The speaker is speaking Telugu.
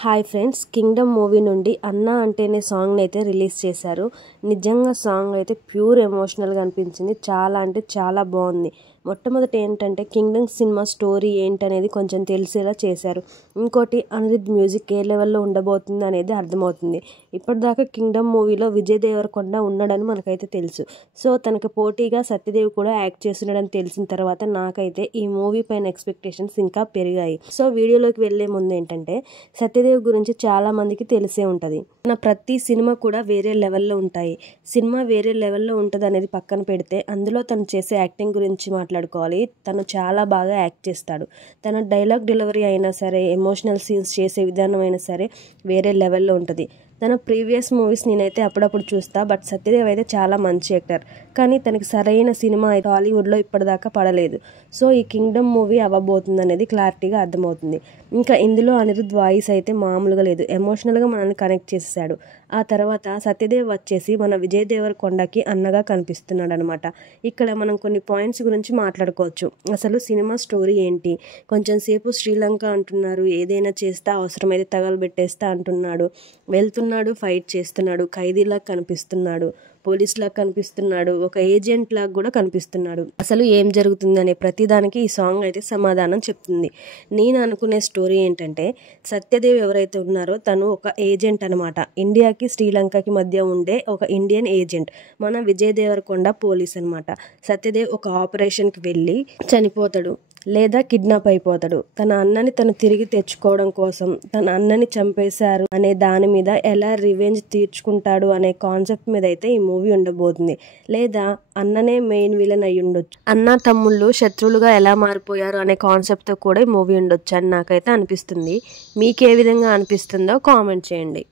హాయ్ ఫ్రెండ్స్, కింగ్డమ్ మూవీ నుండి అన్నా అంటేనే సాంగ్ని అయితే రిలీజ్ చేశారు. నిజంగా సాంగ్ అయితే ప్యూర్ ఎమోషనల్గా అనిపించింది. చాలా అంటే చాలా బాగుంది. మొట్టమొదటి ఏంటంటే కింగ్డమ్ సినిమా స్టోరీ ఏంటనేది కొంచెం తెలిసేలా చేశారు. ఇంకోటి అనిరుద్ మ్యూజిక్ ఏ లెవెల్లో ఉండబోతుంది అనేది అర్థమవుతుంది. ఇప్పటిదాకా కింగ్డమ్ మూవీలో విజయ్ దేవరకొండ ఉన్నాడని మనకైతే తెలుసు. సో తనకు పోటీగా సత్యదేవ్ కూడా యాక్ట్ చేస్తున్నాడని తెలిసిన తర్వాత నాకైతే ఈ మూవీ పైన ఎక్స్పెక్టేషన్స్ ఇంకా పెరిగాయి. సో వీడియోలోకి వెళ్లే ముందు ఏంటంటే సత్యదేవ్ గురించి చాలా మందికి తెలిసే ఉంటుంది. ప్రతి సినిమా కూడా వేరే లెవెల్లో ఉంటాయి. సినిమా వేరే లెవెల్లో ఉంటుంది అనేది పక్కన పెడితే అందులో తను చేసే యాక్టింగ్ గురించి మాట్లాడుకోవాలి. తను చాలా బాగా యాక్ట్ చేస్తాడు. తన డైలాగ్ డెలివరీ అయినా సరే, ఎమోషనల్ సీన్స్ చేసే విధానం అయినా సరే వేరే లెవెల్లో ఉంటుంది. తన ప్రీవియస్ మూవీస్ నేనైతే అప్పుడప్పుడు చూస్తా. బట్ సత్యదేవ్ అయితే చాలా మంచి యాక్టర్. కానీ తనకి సరైన సినిమా అయితే హాలీవుడ్లో ఇప్పటిదాకా పడలేదు. సో ఈ కింగ్డమ్ మూవీ అవ్వబోతుంది అనేది క్లారిటీగా అర్థమవుతుంది. ఇంకా ఇందులో అనిరుద్ వాయిస్ అయితే మామూలుగా లేదు. ఎమోషనల్గా మనల్ని కనెక్ట్ చేసేసాడు. ఆ తర్వాత సత్యదేవ్ వచ్చేసి మన విజయ్ దేవరకొండకి అన్నగా కనిపిస్తున్నాడు అనమాట. ఇక్కడ మనం కొన్ని పాయింట్స్ గురించి మాట్లాడుకోవచ్చు. అసలు సినిమా స్టోరీ ఏంటి? కొంచెం సేపు శ్రీలంక అంటున్నారు, ఏదైనా చేస్తా అవసరమైతే తగలబెట్టేస్తా అంటున్నాడు. వెళ్తున్నాడు, ఫైట్ చేస్తున్నాడు, ఖైదీలా కనిపిస్తున్నాడు, పోలీసులా కనిపిస్తున్నాడు, ఒక ఏజెంట్ లాగా కూడా కనిపిస్తున్నాడు. అసలు ఏం జరుగుతుంది అనే ప్రతిదానికి ఈ సాంగ్ అయితే సమాధానం చెప్తుంది. నేను అనుకునే స్టోరీ ఏంటంటే సత్యదేవ్ ఎవరైతే ఉన్నారో తను ఒక ఏజెంట్ అనమాట. ఇండియాకి శ్రీలంకకి మధ్య ఉండే ఒక ఇండియన్ ఏజెంట్. మన విజయ్ దేవరకొండ పోలీస్ అనమాట. సత్యదేవ్ ఒక ఆపరేషన్కి వెళ్ళి చనిపోతాడు లేదా కిడ్నాప్ అయిపోతాడు. తన అన్నని తను తిరిగి తెచ్చుకోవడం కోసం తన అన్నని చంపేశారు అనే దాని మీద ఎలా రివెంజ్ తీర్చుకుంటాడు అనే కాన్సెప్ట్ మీద అయితే ఈ మూవీ ఉండబోతుంది. లేదా అన్ననే మెయిన్ విలన్ అయి ఉండొచ్చు. అన్న తమ్ముళ్ళు శత్రువులుగా ఎలా మారిపోయారు అనే కాన్సెప్ట్తో కూడా ఈ మూవీ ఉండొచ్చు అని నాకైతే అనిపిస్తుంది. మీకు ఏ విధంగా అనిపిస్తుందో కామెంట్ చేయండి.